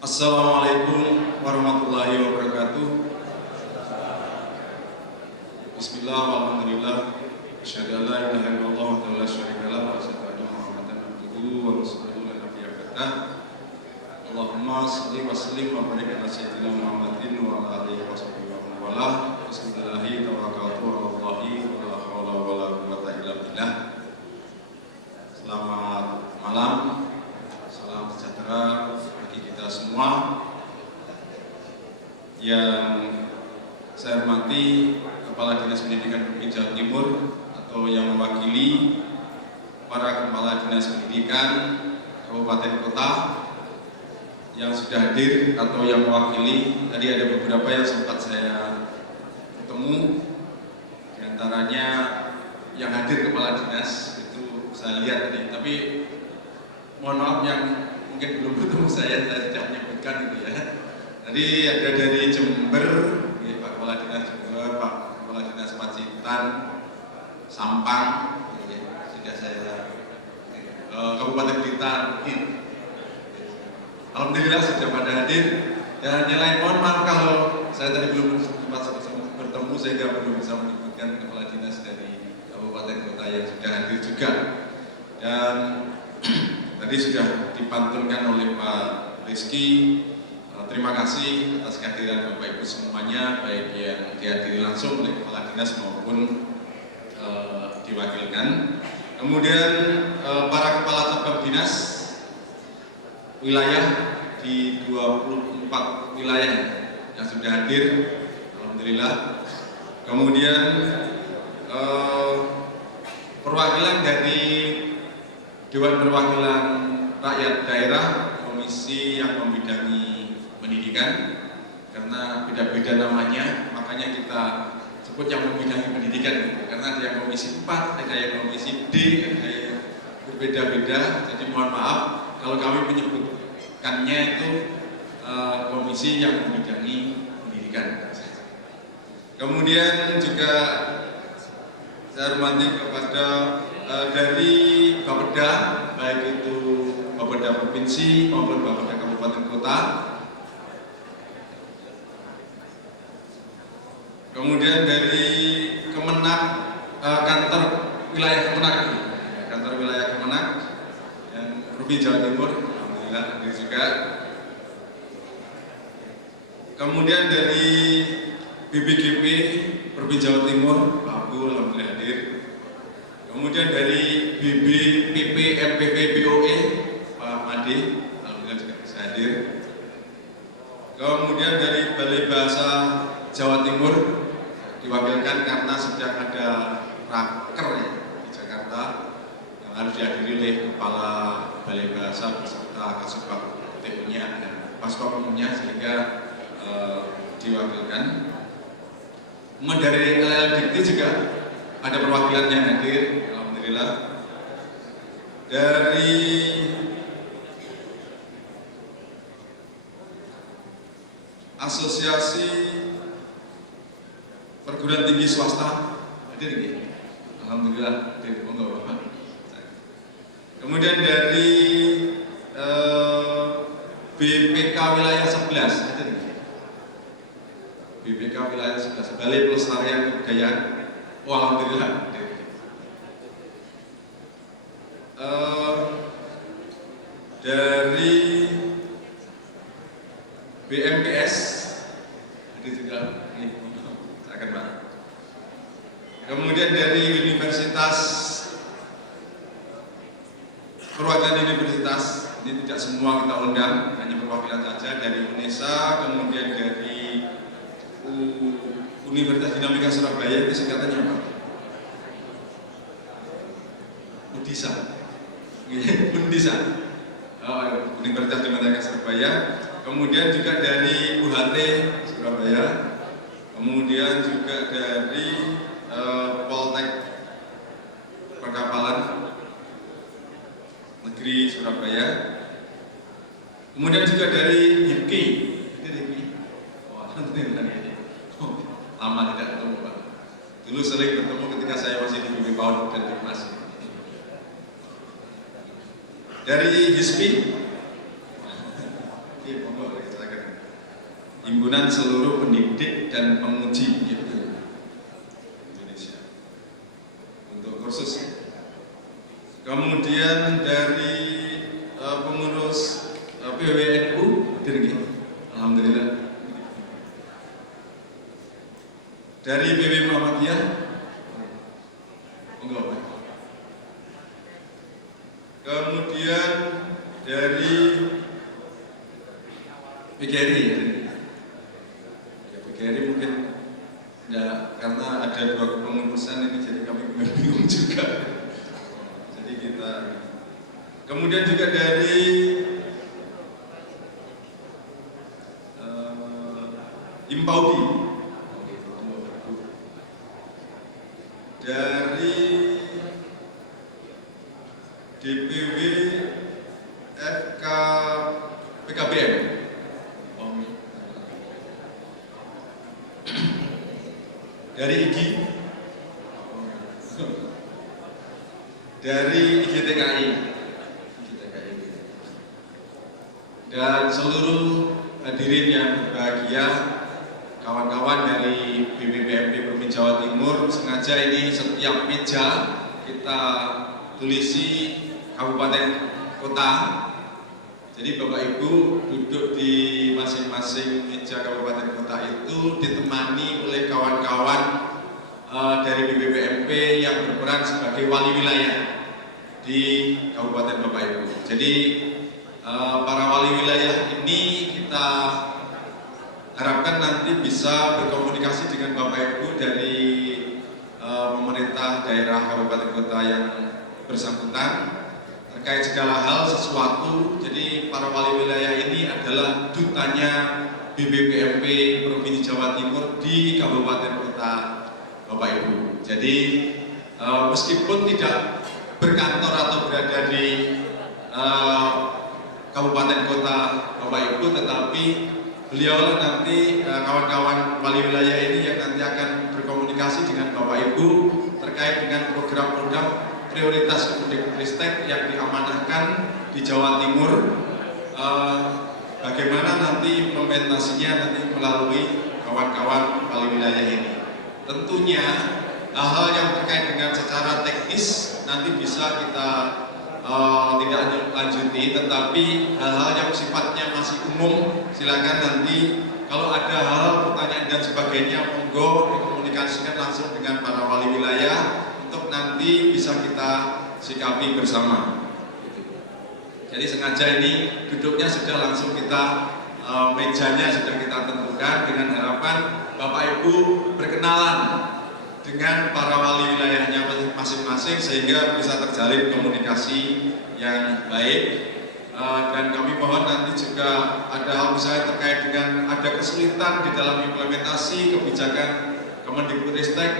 Assalamualaikum warahmatullahi wabarakatuh. Bismillah, alhamdulillah, asyhadu an la ilaha illallah wa la syarika lahu wa asyhadu anna Muhammadan abduhu wa rasuluhu la nabiyya ba'dah. Allahumma shalli wa sallim wa barik ala sayyidina Muhammadin wa ala alihi wa sahbihi wa man walah. Bismillah, tawakkaltu 'ala Allahi wa la haula wa la quwwata illa billah. Selamat malam. Salam sejahtera bagi kita semua. Yang saya hormati Kepala Dinas Pendidikan Provinsi Jawa Timur atau yang mewakili para Kepala Dinas Pendidikan Kabupaten Kota yang sudah hadir atau yang mewakili. Tadi ada beberapa yang sempat saya ketemu, di antaranya yang hadir Kepala Dinas itu saya lihat tadi, tapi mohon maaf yang mungkin belum ketemu saya tidak menyebutkan itu ya. Tadi ada dari Jember, Pak Kepala Dinas Jember, Pak Kepala Dinas Pacitan, Sampang, sudah saya Kabupaten Blitar. Alhamdulillah sudah pada hadir. Dan yang lain mohon maaf kalau saya tadi belum sempat bertemu sehingga belum bisa menyebutkan Kepala Dinas dari Kabupaten Kota yang sudah hadir juga. Dan tadi sudah dipantunkan oleh Pak Rizky. Terima kasih atas kehadiran Bapak Ibu semuanya, baik yang dihadiri langsung oleh Kepala Dinas maupun diwakilkan. Kemudian para Kepala Cabang Dinas wilayah di 24 wilayah yang sudah hadir, alhamdulillah. Kemudian perwakilan dari Dewan Perwakilan Rakyat Daerah, komisi yang membidangi pendidikan, karena beda-beda namanya, makanya kita sebut yang membidangi pendidikan, karena ada yang komisi 4, ada yang komisi D, ada yang berbeda-beda. Jadi mohon maaf kalau kami menyebutkannya itu komisi yang membidangi pendidikan. Kemudian juga saya hormati kepada dari Bapeda, baik itu Bapeda Provinsi maupun Bapeda Kabupaten Kota. Kemudian dari Kemenak, kantor wilayah Kemenak, kantor wilayah Kemenak yang Provinsi Jawa Timur, alhamdulillah hadir juga. Kemudian dari BPGP Provinsi Jawa Timur, Pak Abu, alhamdulillah hadir. Kemudian dari BBPP MPP BOE, Pak Made, alhamdulillah juga bisa hadir. Kemudian dari Balai Bahasa Jawa Timur diwakilkan karena sedang ada raker ya, di Jakarta yang harus dihadiri oleh Kepala Balai Bahasa beserta Kasubag TU-nya dan Paskop umumnya, sehingga diwakilkan. Kemudian dari LLDikti juga ada perwakilan yang hadir, alhamdulillah. Dari Asosiasi Perguruan Tinggi Swasta hadir ini, alhamdulillah hadir. Monggo Bapak. Kemudian dari BPK Wilayah 11 hadir ini. BPK Wilayah 11, Balai Pelestarian Kebudayaan, alhamdulillah hadir. Dari BMPS hadir juga ini, saya akan Pak. Kemudian dari Universitas, perwakilan universitas, ini tidak semua kita undang, hanya perwakilan saja dari UNESA. Kemudian dari Universitas Dinamika Surabaya, itu singkatannya apa? UDISA. UNDISA. Universitas Dinamika Surabaya. Kemudian juga dari UHT Surabaya. Kemudian juga dari Poltek Perkapalan Negeri Surabaya. Kemudian juga dari HIPKI. Lama tidak ketemu Pak. Dulu sering bertemu ketika saya masih di BB PAUD dan Dimas. Dari HISPI Iya, monggo silakan. Himpunan seluruh pendidik dan penguji itu Indonesia untuk kursus. Kemudian dari pengurus PWNU hadir nggih? Alhamdulillah. Dari PW Muhammadiyah, monggo Pak. Kemudian dari PGRI ya. PGRI mungkin ya, karena ada 2 kepengurusan ini jadi kami bingung juga. Jadi kita kemudian juga dari Impaudi, dari DPW FK PKBM, dari IGI, dari IGTKI, dan seluruh hadirin yang berbahagia, kawan-kawan dari BPPMP Provinsi Jawa Timur. Sengaja ini setiap meja kita tulisi kabupaten kota. Jadi Bapak Ibu duduk di masing-masing meja kabupaten kota itu ditemani oleh kawan-kawan dari BPPMP yang berperan sebagai wali wilayah di kabupaten Bapak Ibu. Jadi para wali wilayah ini kita harapkan nanti bisa berkomunikasi dengan Bapak Ibu dari pemerintah daerah kabupaten kota yang bersangkutan terkait segala hal sesuatu. Jadi para wali wilayah ini adalah dutanya BPPMP Provinsi Jawa Timur di kabupaten kota Bapak Ibu. Jadi meskipun tidak berkantor atau berada di kabupaten kota Bapak Ibu, tetapi beliau nanti kawan-kawan wali wilayah ini yang nanti akan berkomunikasi dengan Bapak Ibu terkait dengan program-program prioritas Kemendikbudristek yang diamanahkan di Jawa Timur, bagaimana nanti implementasinya nanti melalui kawan-kawan wali wilayah ini. Tentunya hal-hal yang terkait dengan secara teknis nanti bisa kita tidak lanjuti, tetapi hal-hal yang sifatnya masih umum silakan nanti kalau ada hal pertanyaan dan sebagainya monggo dikomunikasikan langsung dengan para wali wilayah untuk nanti bisa kita sikapi bersama. Jadi sengaja ini duduknya sudah langsung kita mejanya sudah kita tentukan dengan harapan Bapak Ibu berkenalan dengan para wali wilayahnya masing-masing sehingga bisa terjalin komunikasi yang baik. Dan kami mohon nanti juga ada hal misalnya terkait dengan ada kesulitan di dalam implementasi kebijakan Kemendikbudristek,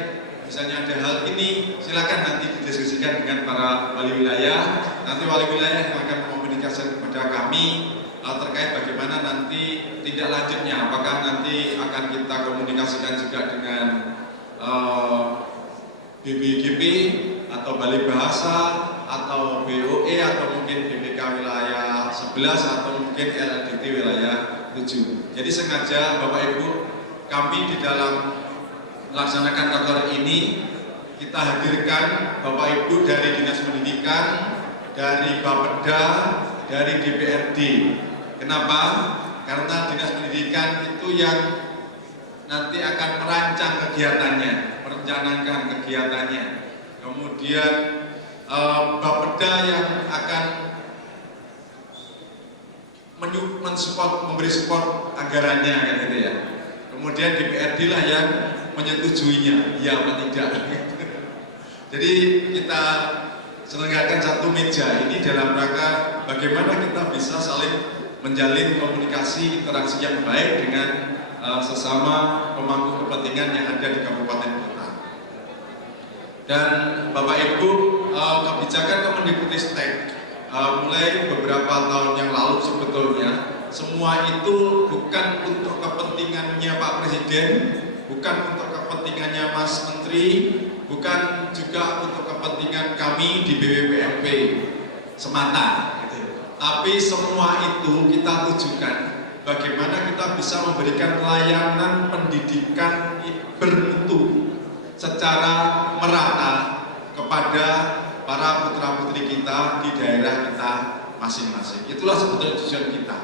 misalnya ada hal ini silakan nanti didiskusikan dengan para wali wilayah. Nanti wali wilayah yang akan komunikasi kepada kami terkait bagaimana nanti tindak lanjutnya, apakah nanti akan kita komunikasikan juga dengan BBGP atau Balai Bahasa atau BOE atau mungkin BPK wilayah 11 atau mungkin LLDT wilayah 7. Jadi sengaja Bapak Ibu kami di dalam melaksanakan kantor ini kita hadirkan Bapak Ibu dari Dinas Pendidikan, dari Bapeda, dari DPRD. Kenapa? Karena Dinas Pendidikan itu yang nanti akan merancang kegiatannya, merencanakan kegiatannya. Kemudian Bapeda yang akan mensupport, memberi support anggarannya, kan gitu ya. Kemudian DPRD lah yang menyetujuinya, ya apa tidak. Jadi kita selenggarakan satu meja ini dalam rangka bagaimana kita bisa saling menjalin komunikasi interaksi yang baik dengan sesama pemangku kepentingan yang ada di kabupaten kota. Dan Bapak Ibu, kebijakan Kemendikbudristek mulai beberapa tahun yang lalu sebetulnya semua itu bukan untuk kepentingannya Pak Presiden, bukan untuk kepentingannya Mas Menteri, bukan juga untuk kepentingan kami di BPPMP semata, gitu. Tapi semua itu kita tujukan bagaimana kita bisa memberikan layanan pendidikan bermutu secara merata kepada para putra-putri kita di daerah kita masing-masing. Itulah sebetulnya tujuan kita.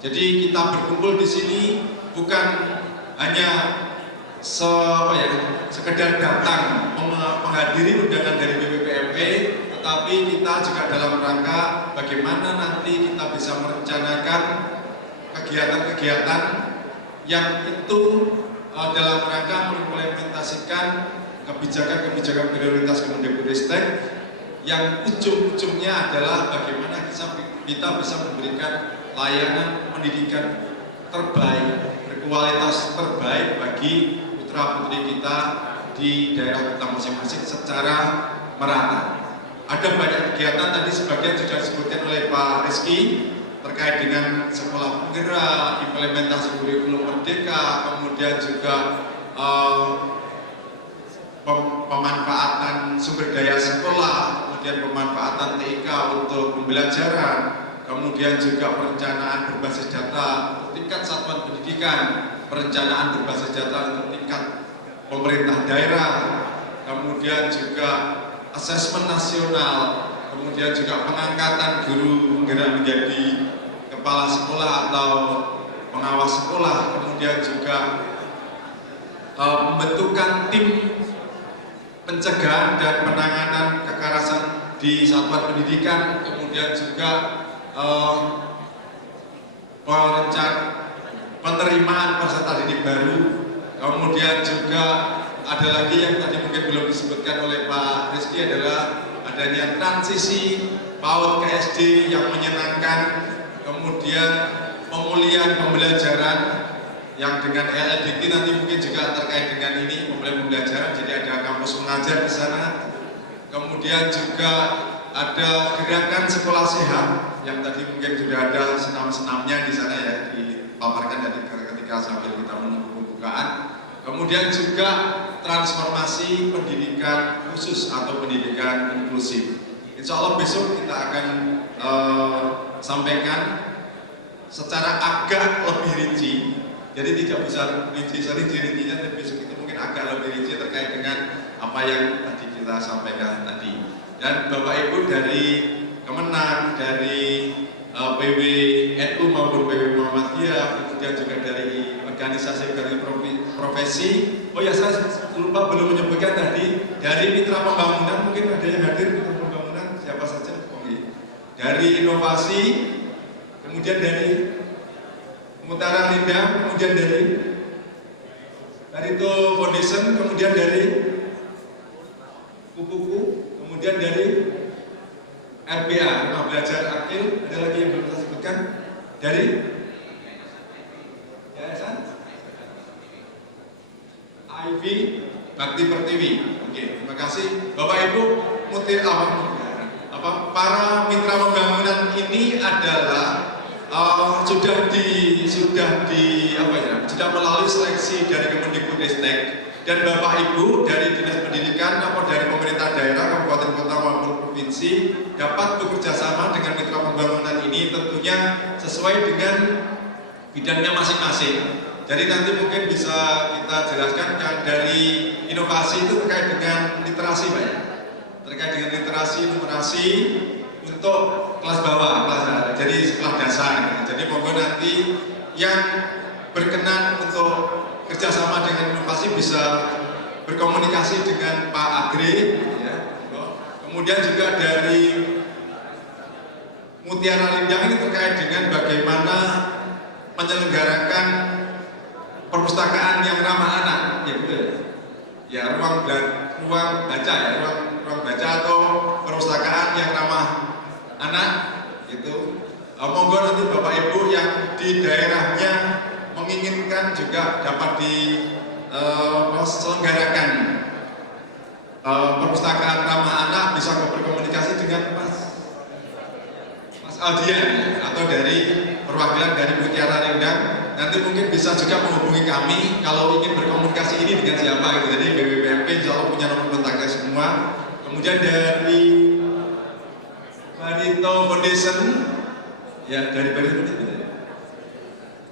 Jadi kita berkumpul di sini bukan hanya sekedar datang menghadiri undangan dari BPPMP, tetapi kita juga dalam rangka bagaimana nanti kita bisa merencanakan kegiatan-kegiatan yang itu dalam rangka mengimplementasikan kebijakan-kebijakan prioritas Kemendikbudristek yang ujung-ujungnya adalah bagaimana kita bisa memberikan layanan pendidikan terbaik, berkualitas terbaik bagi putra-putri kita di daerah kita masing-masing secara merata. Ada banyak kegiatan tadi sebagian sudah disebutkan oleh Pak Rizky terkait dengan sekolah penggerak, implementasi kurikulum merdeka, kemudian juga pemanfaatan sumber daya sekolah, kemudian pemanfaatan TIK untuk pembelajaran, kemudian juga perencanaan berbasis data untuk tingkat satuan pendidikan, perencanaan berbasis data untuk tingkat pemerintah daerah, kemudian juga asesmen nasional, kemudian juga pengangkatan guru penggerak menjadi kepala sekolah atau pengawas sekolah, kemudian juga pembentukan tim pencegahan dan penanganan kekerasan di satuan pendidikan, kemudian juga penerimaan peserta didik baru, kemudian juga ada lagi yang tadi mungkin belum disebutkan oleh Pak Rizky adalah adanya transisi PAUD ke SD yang menyenangkan, kemudian pemulihan pembelajaran yang dengan LLDT nanti mungkin juga terkait dengan ini pemulihan pembelajaran, jadi ada kampus mengajar di sana, kemudian juga ada gerakan sekolah sehat yang tadi mungkin sudah ada senam-senamnya di sana ya dipaparkan dari ketika sambil kita menunggu pembukaan. Kemudian juga transformasi pendidikan khusus atau pendidikan inklusif. Insya Allah besok kita akan sampaikan secara agak lebih rinci. Jadi tidak bisa rinci-rincinya, tapi besok itu mungkin agak lebih rinci terkait dengan apa yang tadi kita sampaikan tadi. Dan Bapak Ibu dari Kemenang, dari PWNU maupun PW Muhammadiyah, kemudian juga dari organisasi dari profesi. Oh ya, saya lupa belum menyebutkan tadi dari mitra pembangunan, mungkin ada yang hadir mitra pembangunan siapa saja? Oke. Dari inovasi, kemudian dari Mutara Linda, kemudian dari Barito Foundation, kemudian dari Kukuku, kemudian dari RBA, Rumah Belajar Akil, ada lagi yang belum saya sebutkan, dari Yayasan IV Bakti Pertiwi. Oke, terima kasih Bapak Ibu. Para mitra pembangunan ini adalah sudah melalui seleksi dari Kemendikbudristek, dan Bapak Ibu dari Dinas Pendidikan atau dari pemerintah daerah, kabupaten kota maupun provinsi dapat bekerja sama dengan mitra pembangunan ini tentunya sesuai dengan bidangnya masing-masing. Jadi nanti mungkin bisa kita jelaskan yang dari inovasi itu terkait dengan literasi Pak ya, terkait dengan literasi numerasi untuk kelas bawah, jadi sekolah dasar. Jadi monggo nanti yang berkenan untuk kerjasama dengan inovasi bisa berkomunikasi dengan Pak Agri. Ya. Kemudian juga dari Mutiara Lindang ini terkait dengan bagaimana menyelenggarakan perpustakaan yang ramah anak, ya betul. Ya ruang baca ya, ruang baca atau perpustakaan yang ramah anak itu. Monggo nanti Bapak Ibu yang di daerahnya menginginkan juga dapat diselenggarakan perpustakaan ramah anak, bisa berkomunikasi dengan Mas Aldian atau dari perwakilan dari Mutiara Lindang. Nanti mungkin bisa juga menghubungi kami kalau ingin berkomunikasi ini dengan siapa gitu. Jadi BPPMP insya Allah punya nomor kontaknya semua. Kemudian dari Barito Foundation Ya, dari Bali itu.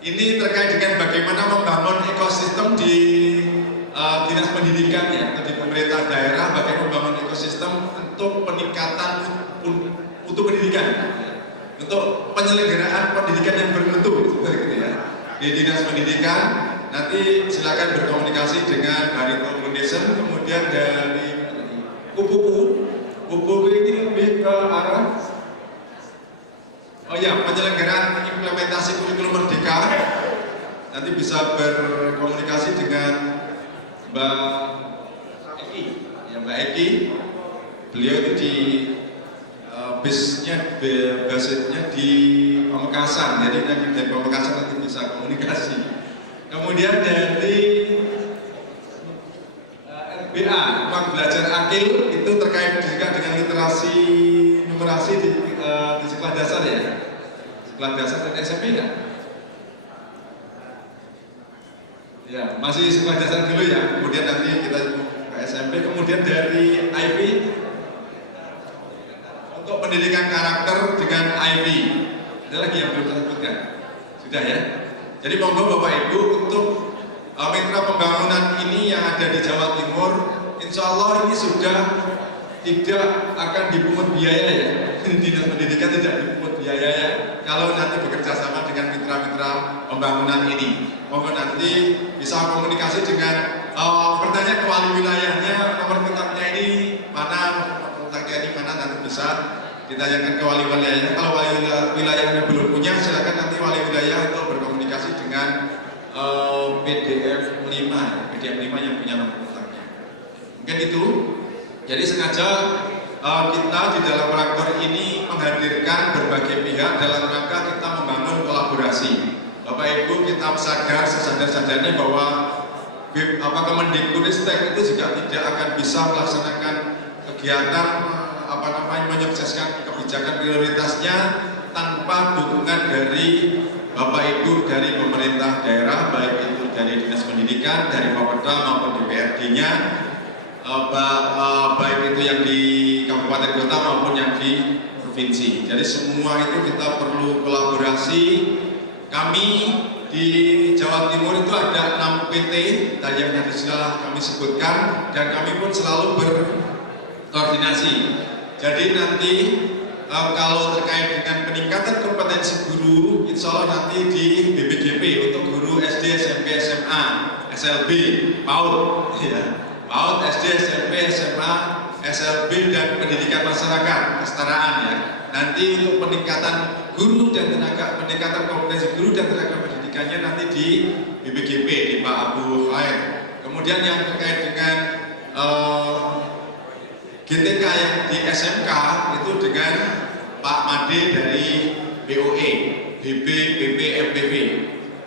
Ini terkait dengan bagaimana membangun ekosistem di dinas pendidikan ya, atau di pemerintah daerah, bagaimana membangun ekosistem untuk peningkatan mutu pendidikan, untuk penyelenggaraan pendidikan yang bermutu, gitu ya. Di dinas pendidikan nanti silakan berkomunikasi dengan Barito Foundation, kemudian dari Kupu ini lebih ke arah penyelenggaraan implementasi kurikulum merdeka. Nanti bisa berkomunikasi dengan Mbak Eki, ya Mbak Eki. Beliau itu di basisnya di Pamekasan, jadi nanti dari Pamekasan nanti bisa komunikasi. Kemudian dari RBA, ruang belajar akil, itu terkait juga dengan literasi numerasi di sekolah dasar ya, sekolah dasar dan SMP ya. Ya, masih sekolah dasar dulu ya, kemudian nanti kita ke SMP. Kemudian dari IV untuk pendidikan karakter dengan IV, ada lagi yang belum saya sebutkan, sudah ya. Jadi monggo Bapak Ibu untuk mitra pembangunan ini yang ada di Jawa Timur, insya Allah ini sudah tidak akan dipungut biaya ya. Dinas pendidikan tidak dipungut biaya ya, kalau nanti bekerja sama dengan mitra-mitra pembangunan ini. Monggo nanti bisa komunikasi dengan bertanya ke wali wilayahnya, nomor kontaknya ini mana, nanti bisa ditanyakan ke wali wilayahnya. Kalau wali wilayahnya belum punya, silakan nanti wali wilayah untuk berkomunikasi dengan PDF 5 yang punya nomor kontaknya. Mungkin itu. Jadi sengaja kita di dalam rakor ini menghadirkan berbagai pihak dalam rangka kita membangun kolaborasi. Bapak Ibu, kita sesadar-sadarnya bahwa Kemendikbudristek itu juga tidak akan bisa melaksanakan kegiatan menyukseskan kebijakan prioritasnya tanpa dukungan dari Bapak Ibu dari pemerintah daerah, baik itu dari Dinas Pendidikan, dari Bapeda maupun DPRD-nya, baik itu yang di kabupaten kota maupun yang di provinsi. Jadi semua itu kita perlu kolaborasi. Kami di Jawa Timur itu ada 6 PT tadi yang sudah kami sebutkan, dan kami pun selalu berkoordinasi. Jadi nanti kalau terkait dengan peningkatan kompetensi guru, insya Allah nanti di BPJP untuk guru SD, SMP, SMA, SLB, PAUD, ya. PAUD, SD, SMP, SMA, SLB, dan pendidikan masyarakat, kesetaraan ya. Nanti untuk peningkatan guru dan peningkatan kompetensi guru dan tenaga pendidikannya nanti di BPJP, di Pak Abu Khair. Kemudian yang terkait dengan GTK yang di SMK itu dengan Pak Made dari BOE, BP, MPV,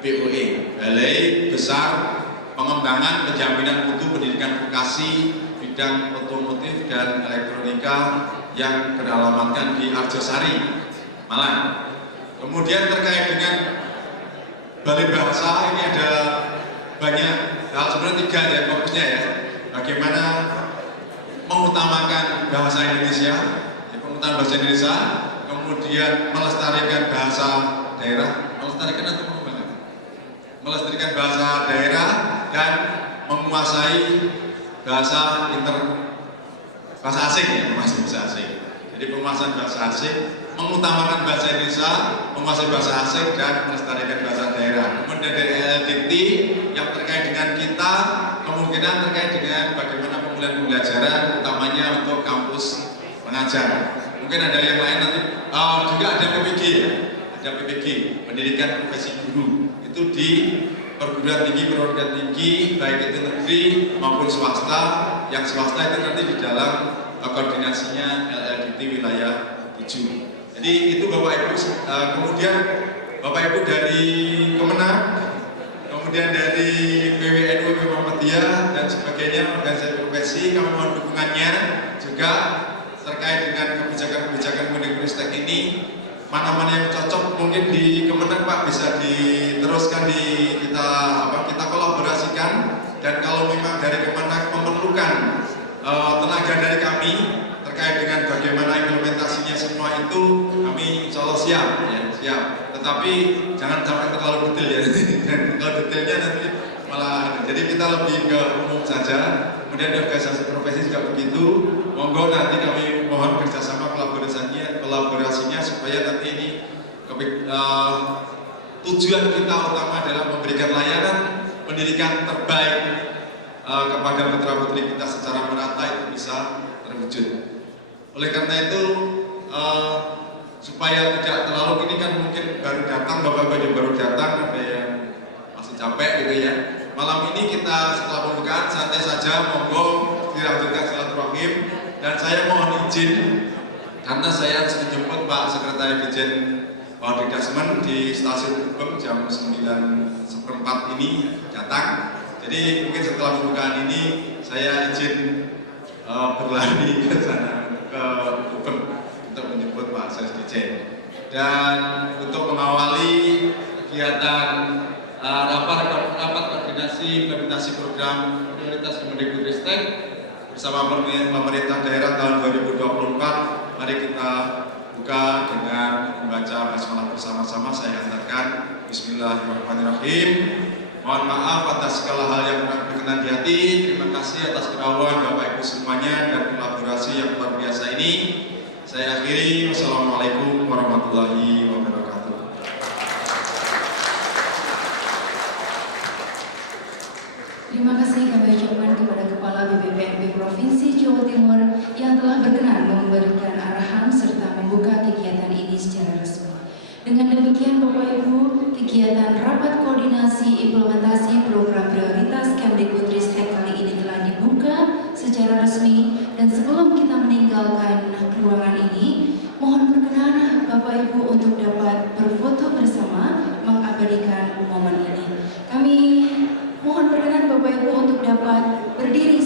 BOE, Balai Besar Pengembangan Penjaminan Mutu Pendidikan Vokasi bidang otomotif dan elektronika yang beralamatkan di Arjosari, Malang. Kemudian terkait dengan Balai Bahasa ini ada banyak hal, sebenarnya 3 ya fokusnya ya. Bagaimana mengutamakan bahasa Indonesia, pengutamaan bahasa Indonesia, kemudian melestarikan bahasa daerah, melestarikan atau mengembangkan, melestarikan bahasa daerah dan menguasai bahasa asing ya, menguasai bahasa asing. Jadi penguasaan bahasa asing, mengutamakan bahasa Indonesia, menguasai bahasa asing dan melestarikan bahasa daerah. Kemudian dari LLDT yang terkait dengan kita, kemungkinan terkait dengan bagaimana pemulihan pembelajaran, utamanya untuk kampus pengajar. Mungkin ada yang lain nanti, juga ada PPG ya, ada PPG, Pendidikan Profesi Guru. Itu di perguruan tinggi, baik itu negeri maupun swasta. Yang swasta itu nanti di dalam koordinasinya LLDT wilayah 7. Jadi itu Bapak Ibu, kemudian Bapak Ibu dari Kemenag, kemudian dari PWNU, Muhammadiyah dan sebagainya, organisasi profesi, kami mohon dukungannya juga terkait dengan kebijakan-kebijakan Kemendikbudristek ini. Mana-mana yang cocok mungkin di Kemenag Pak bisa diteruskan kita kolaborasikan, dan kalau memang dari Kemenag memerlukan tenaga dari kami terkait dengan bagaimana implementasinya semua itu, kami insya Allah siap ya, siap. tetapi jangan sampai terlalu detail ya. Kalau detailnya nanti malah, jadi kita lebih ke umum saja. Kemudian di organisasi profesi juga begitu. Monggo nanti kami mohon kerjasama kolaborasinya supaya nanti ini tujuan kita utama adalah memberikan layanan pendidikan terbaik kepada putra-putri kita secara merata itu bisa terwujud. Oleh karena itu, supaya tidak terlalu, ini kan mungkin baru datang, bapak-bapak yang baru datang, ada yang masih capek gitu ya. Malam ini kita setelah pembukaan santai saja, monggo dilanjutkan silaturahim. Dan saya mohon izin, karena saya harus menjemput Pak Sekretaris Dirjen Wadidasmen di stasiun Gubeng jam 9:04 ini datang. Jadi mungkin setelah pembukaan ini saya izin berlari ke sana, ke Gubeng untuk menjemput Pak Dirjen. Dan untuk mengawali kegiatan rapat koordinasi implementasi program prioritas Kemendikbudristek bersama pemerintah daerah tahun 2024, mari kita buka dengan membaca basmalah bersama-sama. Saya antarkan. Bismillahirrahmanirrahim. Mohon maaf atas segala hal yang kurang berkenan di hati. Terima kasih atas kedahuluan Bapak Ibu semuanya dan kolaborasi yang luar biasa ini. Saya akhiri. Wassalamualaikum warahmatullahi wabarakatuh. Terima kasih kami ucapkan kepada Kepala BPPNB Provinsi Jawa Timur yang telah berkenan memberikan arahan serta membuka kegiatan ini secara resmi. Dengan demikian Bapak Ibu, kegiatan rapat koordinasi implementasi program prioritas Kemdikbudristek kali ini telah dibuka secara resmi. Dan sebelum kita meninggalkan ruangan ini, mohon berkenan Bapak Ibu untuk dapat berfoto bersama mengabadikan momen ini. Kami mohon berkenan Bapak Ibu untuk dapat berdiri